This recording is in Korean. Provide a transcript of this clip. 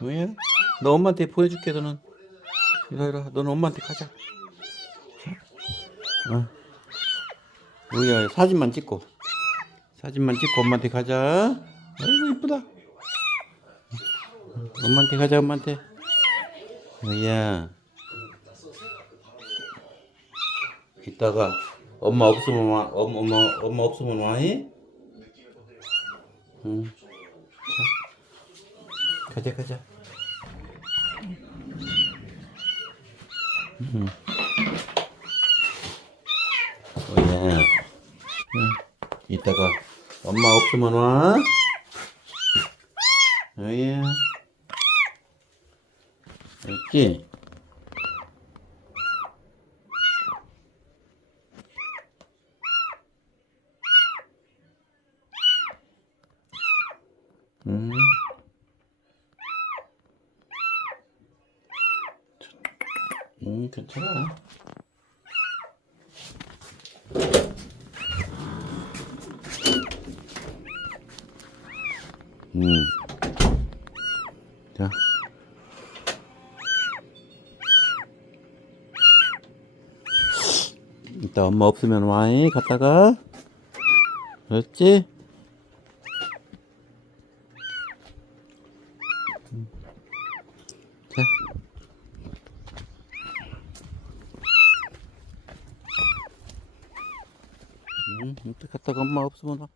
뭐야? 너 엄마한테 보여줄게 너는. 이리 와, 이리 와. 너는 엄마한테 가자. 어. 뭐야 사진만 찍고 사진만 찍고 엄마한테 가자. 아이고 이쁘다. 엄마한테 가자 엄마한테. 뭐야? 이따가 엄마 없으면 와, 엄마 엄마 없으면 와해? 응. 자, 가자 가자. 응. 뭐야? 응. 이따가 엄마 없으면 와. 뭐야? 알지? 음. 음, 괜찮아. 음. 자. 이따 엄마 없으면 와해 갔다가 그렇지? 자. 음, 이따 갔다가 엄마 없으면 와.